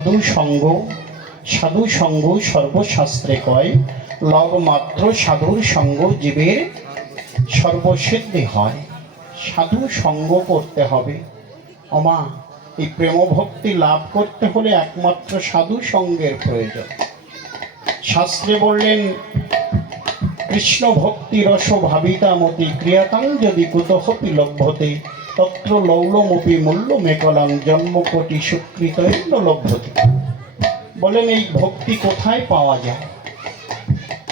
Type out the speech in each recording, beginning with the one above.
সাধু সঙ্গ সর্বশাস্ত্রে কয়, লব মাত্র সাধুর সঙ্গ জীবের সর্বসিদ্ধি হয়। সাধু সঙ্গ করতে হবে। আমা এই প্রেম ভক্তি লাভ করতে হলে একমাত্র সাধু সঙ্গের প্রয়োজন। শাস্ত্রে বললেন, কৃষ্ণ ভক্তি রস ভাবিতামতি ক্রিয়াতাং যদি কুতহপি লভ্যতে তত্র লৌলমপি মূল্যমেকলাং জন্মকোটি সুকৃতৈন্য লভ্যতে। বলেন এই ভক্তি কোথায় পাওয়া যায়?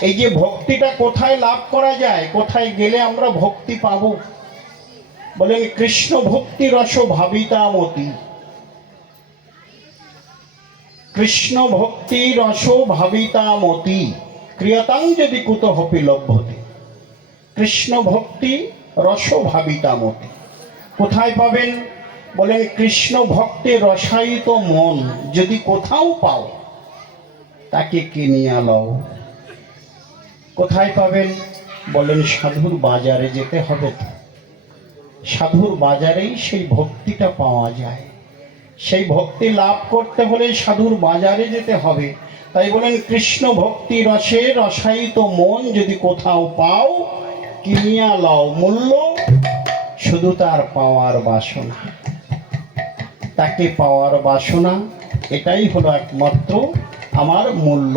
এই যে ভক্তিটা কোথায় লাভ করা যায়, কোথায় গেলে আমরা ভক্তি পাব? বলেন কৃষ্ণ ভক্তি রস ভাবিতামতি। কৃষ্ণ ভক্তি রস ভাবিতামতি ক্রিয়াতাং যদি কুতহপি লভ্যতে। কৃষ্ণ ভক্তি রস ভাবিতামতি কোথায় পাবেন? বলেন কৃষ্ণ ভক্তি রসায়িত মন যদি কোথাও পাও তাকে কিনিয়া লও। কোথায় পাবেন? বলেন সাধুর বাজারে যেতে হবে। তো সাধুর বাজারেই সেই ভক্তিটা পাওয়া যায়। সেই ভক্তি লাভ করতে হলে সাধুর বাজারে যেতে হবে। তাই বলেন কৃষ্ণ ভক্তি রসে রসায়িত মন যদি কোথাও পাও কিনিয়া লও। মূল্য শুধু তার পাওয়ার বাসনা, তাকে পাওয়ার বাসনা, এটাই হলো একমাত্র আমার মূল্য।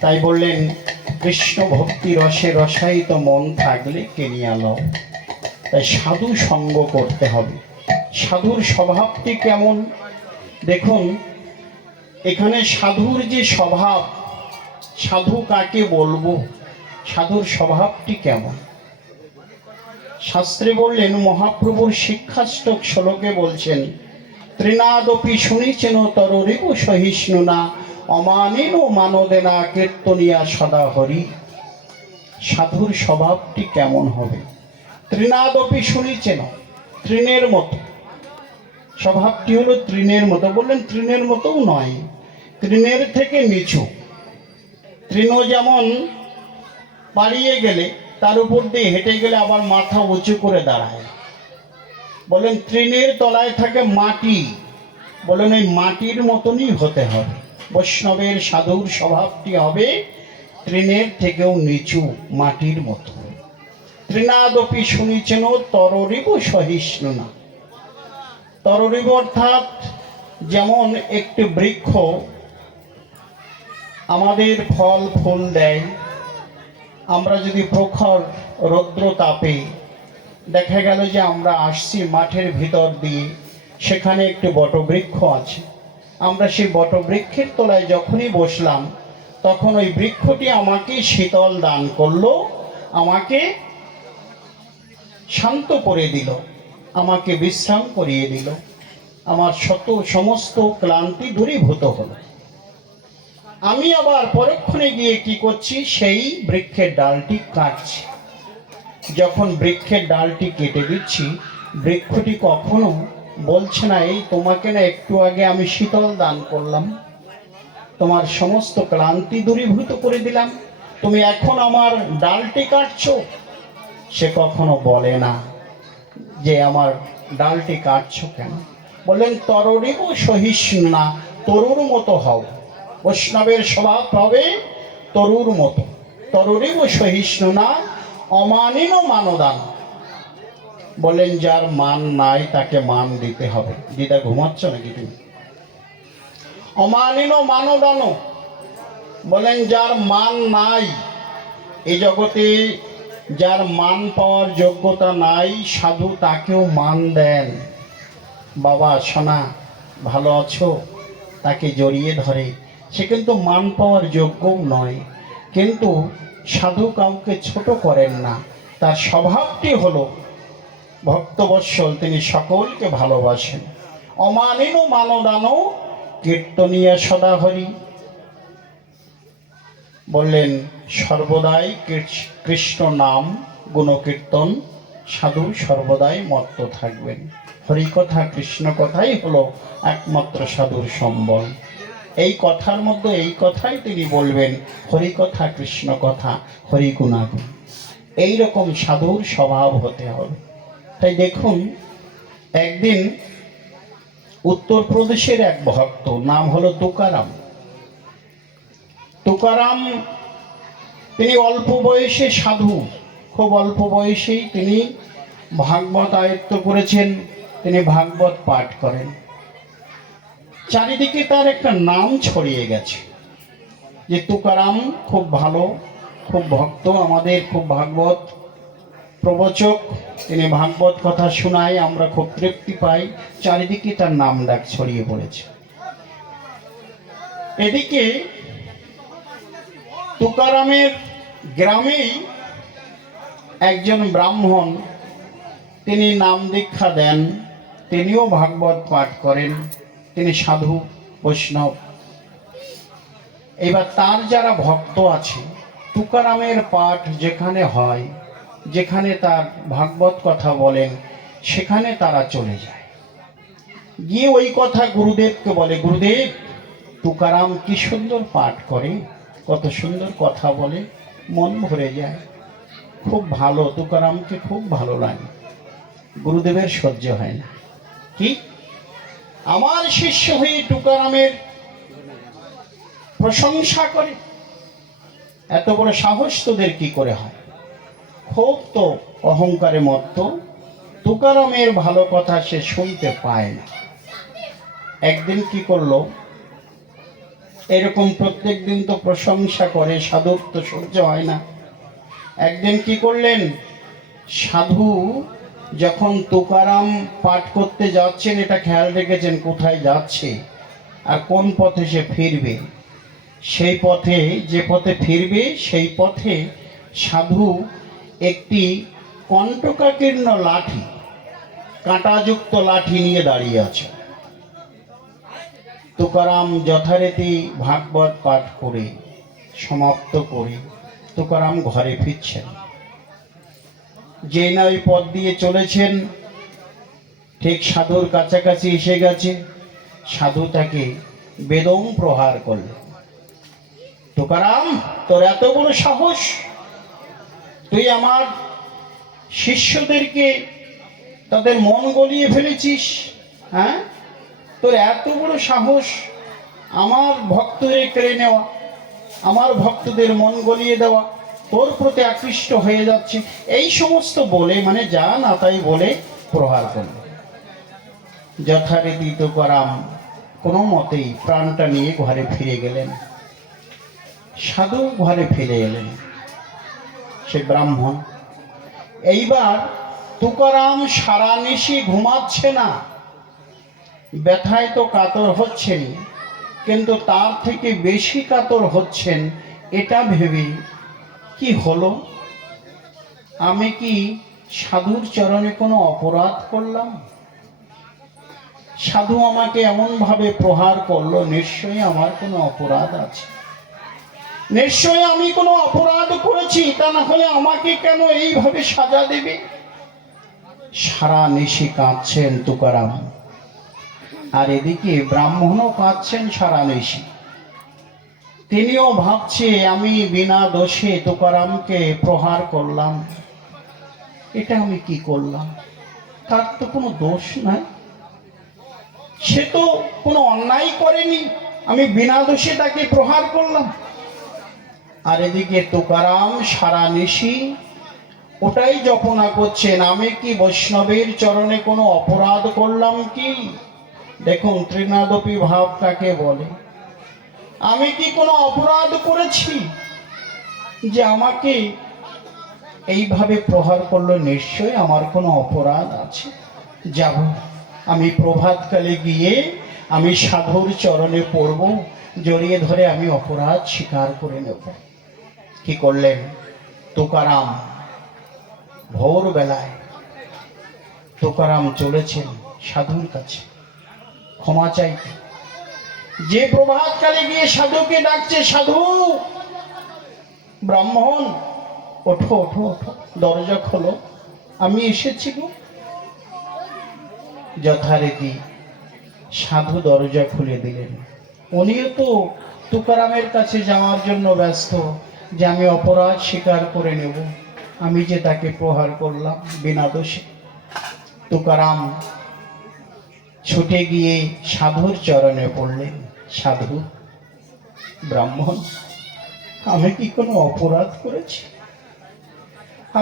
তাই বললেন কৃষ্ণ ভক্তি রসে রসায়িত মন থাকলে কিনিয়া লও। তাই সাধু সঙ্গ করতে হবে। সাধুর স্বভাবটি কেমন দেখুন। এখানে সাধুর যে স্বভাব, সাধু কাকে বলবো, সাধুর স্বভাবটি কেমন? শাস্ত্রে বললেন, মহাপ্রভুর শিক্ষাষ্টক শ্লোকে বলছেন, ত্রিনাদপি শুনিছেন তররিব সহিষ্ণু না অমানিন মানদেনা কীর্তনিয়া সদা হরি। সাধুর স্বভাবটি কেমন হবে? ত্রিনাদপি শুনিছেন, তৃণের মতো স্বভাবটি হলো, তৃণের মতো। বললেন তৃণের মতোও নয়, তৃণের থেকে নিচু। তৃণ যেমন পাড়িয়ে গেলে তার উপর দিয়ে হেঁটে গেলে আবার মাথা উঁচু করে দাঁড়ায়। বলেন তৃণের তলায় থাকে মাটি। বলেন এই মাটির মতনই হতে হবে। বৈষ্ণবের সাধুর স্বভাবটি হবে তৃণের থেকেও নিচু, মাটির মতো। তৃণাদপি শুনিছেন তররিব সহিষ্ণু না। তররিব অর্থাৎ যেমন একটি বৃক্ষ আমাদের ফল ফুল দেয়, আমরা যদি প্রখর রৌদ্র তাপে দেখা গেল যে আমরা আসছি মাঠের ভিতর দিয়ে, সেখানে একটি বটবৃক্ষ আছে, আমরা সেই বটবৃক্ষের তলায় যখনই বসলাম তখন ওই বৃক্ষটি আমাকে শীতল দান করলো, আমাকে শান্ত করে দিল, আমাকে বিশ্রাম করিয়ে দিল, আমার সমস্ত ক্লান্তি দূরীভূত হলো। আমি আবার পরক্ষণে গিয়ে কি করছি, সেই বৃক্ষের ডালটি কাটছি। যখন বৃক্ষের ডালটি কেটে দিচ্ছি, বৃক্ষটি কখনো বলছে না, এই তোমাকে না একটু আগে আমি শীতল দান করলাম, তোমার সমস্ত ক্লান্তি দূরীভূত করে দিলাম, তুমি এখন আমার ডালটি কাটছো। সে কখনো বলে না যে আমার ডালটি কাটছো কেন। বললেন তররিব সহিষ্ণু না, তরুর মতো হও। বৈষ্ণবের স্বভাব হবে তরুর মতো। তরুরিব সহিষ্ণু না অমানিন মানদান। বলেন যার মান নাই তাকে মান দিতে হবে। দিদা ঘুমাচ্ছ নাকি তুমি? অমানিন মানদান, বলেন যার মান নাই, এই জগতে যার মান পাওয়ার যোগ্যতা নাই, সাধু তাকেও মান দেন। বাবা সোনা ভালো আছো, তাকে জড়িয়ে ধরে। সে কিন্তু মান পাওয়ার যোগ্যও নয়, কিন্তু সাধু কাউকে ছোট করেন না। তার স্বভাবটি হলো ভক্তবৎসল, তিনি সকলকে ভালোবাসেন। অমানিন মানদান কীর্তনিয়া সদা হরি। বললেন সর্বদাই কৃষ্ণ নাম গুণকীর্তন, সাধু সর্বদাই মত্ত থাকবেন। হরিকথা কৃষ্ণ কথাই হলো একমাত্র সাধুর সম্বল। এই কথার মধ্যে এই কথাই তিনি বলবেন, হরিকথা কৃষ্ণ কথা হরিগুণাগুণ। এইরকম সাধুর স্বভাব হতে হবে। তাই দেখুন, একদিন উত্তরপ্রদেশের এক ভক্ত, নাম হলো তুকারাম। তুকারাম তিনি অল্প বয়সে সাধু, খুব অল্প বয়সেই তিনি ভাগবত আয়ত্ত করেছেন। তিনি ভাগবত পাঠ করেন। চারিদিকে তার একটা নাম ছড়িয়ে গেছে যে তুকারাম খুব ভালো, খুব ভক্ত, আমাদের খুব ভাগবত প্রবচক, তিনি ভাগবত কথা শোনায়, আমরা খুব তৃপ্তি পাই। চারিদিকে তার নাম ডাক ছড়িয়ে পড়েছে। এদিকে তুকারামের গ্রামেই একজন ব্রাহ্মণ, তিনি নাম দীক্ষা দেন, তিনিও ভাগবত পাঠ করেন, তিনি সাধু বৈষ্ণব। এবার তার যারা ভক্ত আছে, তুকারামের পাঠ যেখানে হয়, যেখানে তার ভাগবত কথা বলেন, সেখানে তারা চলে যায়। গিয়ে ওই কথা গুরুদেবকে বলে, গুরুদেব তুকারাম কি সুন্দর পাঠ করে, কত সুন্দর কথা বলে, মন ভরে যায়, খুব ভালো, তুকারামকে খুব ভালো লাগে। গুরুদেবের সহ্য হয় না, কি আমার শিষ্য হয়ে তুকারামের প্রশংসা করে, এত বড় সাহস তোদের কি করে হয়? খুব তো অহংকারে মত্ত, তুকারামের ভালো কথা সে শুনতে পায় না। একদিন কি করলো, এরকম প্রত্যেক দিন তো প্রশংসা করে, সাধুর তো সহ্য হয় না। একদিন কি করলেন, সাধু যখন তুকারাম পাঠ করতে যাচ্ছেন, এটা খেয়াল রেখেছেন কোথায় যাচ্ছে আর কোন পথে সে ফিরবে। সেই পথে, যে পথে ফিরবে সেই পথে সাধু একটি কণ্টকাকীর্ণ লাঠি, কাঁটাযুক্ত লাঠি নিয়ে দাঁড়িয়ে আছে। তুকারাম যথারীতি ভাগবত পাঠ করে সমাপ্ত করে তুকারাম ঘরে ফিরছেন। যে না ওই পথ দিয়ে চলেছেন, ঠিক সাধুর কাছাকাছি এসে গেছে। সাধু তাকে বেদম প্রহার করলেন। তুকারাম, তোর এত বড় সাহস, তুই আমার শিষ্যদেরকে তাদের মন গলিয়ে ফেলেছিস, হ্যাঁ? তোর এত বড় সাহস আমার ভক্তদের কেড়ে নেওয়া, আমার ভক্তদের মন গলিয়ে দেওয়া, তোর প্রতি আকৃষ্ট হয়ে যাচ্ছে, এই সমস্ত বলে, মানে যা না তাই বলে প্রহার করল। যথারীতি তুকারাম কোনো মতেই প্রাণটা নিয়ে ঘরে ফিরে গেলেন। সাধু ঘরে ফিরে এলেন, সে ব্রাহ্মণ। এইবার তুকারাম সারা নিশি ঘুমাচ্ছে না, ব্যথায় তো কাতর হচ্ছেন, কিন্তু তার থেকে বেশি কাতর হচ্ছেন এটা ভেবে, কি হলো, আমি কি সাধুর চরণে কোনো অপরাধ করলাম? সাধু আমাকে এমন ভাবে প্রহার করলো, নিশ্চয়ই আমার কোনো অপরাধ আছে, নিশ্চয়ই আমি কোনো অপরাধ করেছি, তা না হলে আমাকে কেন এইভাবে সাজা দেবে? সারা নিশি কাঁদছেন তুকারাম, আর এদিকে ব্রাহ্মণও কাঁদছেন সারা নিশি। তিনিও ভাবছে, আমি বিনা দোষে তুকারামকে প্রহার করলাম, এটা আমি কি করলাম? তার তো কোনো দোষ নাই, সে তো কোনো অন্যায় করেনি, আমি বিনা দোষে তাকে প্রহার করলাম। আর এদিকে তুকারাম সারা নিশি ওটাই জপনা করছেন, আমি কি বৈষ্ণবের চরণে কোনো অপরাধ করলাম কি? দেখুন ত্রিনাদপি ভাব কাকে বলে। আমি কি কোনো অপরাধ করেছি যে আমাকে এইভাবে প্রহার করলো? নিশ্চয়ই আমার কোনো অপরাধ আছে। যাব, আমি প্রভাতকালে গিয়ে আমি সাধুর চরণে পড়ব, জড়িয়ে ধরে আমি অপরাধ স্বীকার করে নেব। কি করলেন তুকারাম? ভোরবেলায় তুকারাম চলেছেন সাধুর কাছে ক্ষমা চাইতে। যে প্রভাতকালে গিয়ে সাধুকে ডাকছে, সাধু, ব্রাহ্মণ, ওঠো ওঠো ওঠো, দরজা খোলো, আমি এসেছি গো। যথারীতি সাধু দরজা খুলে দিলেন। উনিও তো তুকারামের কাছে যাওয়ার জন্য ব্যস্ত, যে আমি অপরাধ স্বীকার করে নেব, আমি যে তাকে প্রহার করলাম বিনা দোষে। তুকারাম ছুটে গিয়ে সাধুর চরণে পড়লেন। সাধু, ব্রাহ্মণ, আমি কি কোনো অপরাধ করেছি?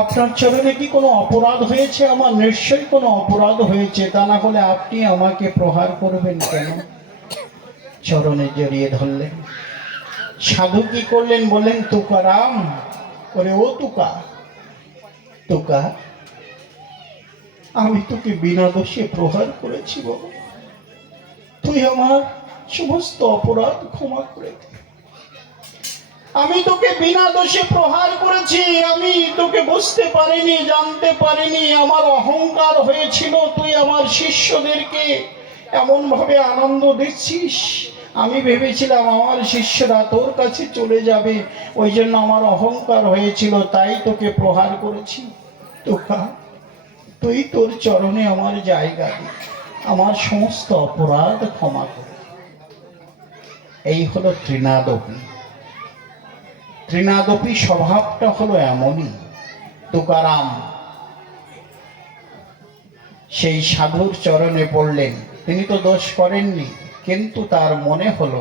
আপনার চরণে কি কোনো অপরাধ হয়েছে? আমার নিশ্চয়ই কোনো অপরাধ হয়েছে, তা না হলে আপনি আমাকে প্রহার করবেন কেন? চরণে জড়িয়ে ধরলেন। সাধু কি করলেন? বললেন, তুকারাম, করে ও তুকা, তুকা, আমি তোকে বিনা দোষে প্রহার করেছি বাবা, তুই আমার সমস্ত অপরাধ ক্ষমা করে দে। আমি তোকে বিনা দোষে প্রহার করেছি, আমি তোকে বুঝতে পারিনি, জানতে পারিনি, আমার অহংকার হয়েছিল। তুই আমার শিষ্যদেরকে এমন ভাবে আনন্দ দিচ্ছিস, আমি ভেবেছিলাম আমার শিষ্যরা তোর কাছে চলে যাবে, ওই জন্য আমার অহংকার হয়েছিল, তাই তোকে প্রহার করেছি। তোকা, তুই তোর চরণে আমার জায়গা দে, আমার সমস্ত অপরাধ ক্ষমা করে। এই হলো ত্রিনাদপী। ত্রিনাদপী স্বভাবটা হলো এমনই। তুকারাম সেই সাধুর চরণে পড়লেন। তিনি তো দোষ করেননি, কিন্তু তার মনে হলো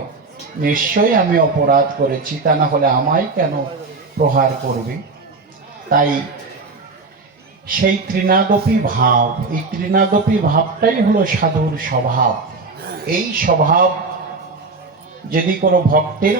নিশ্চয়ই আমি অপরাধ করেছি, তা না হলে আমায় কেন প্রহার করবে। তাই সেই ত্রিনাদপী ভাব, এই ত্রিনাদপী ভাবটাই হলো সাধুর স্বভাব। এই স্বভাব যদি কোনো ভক্তের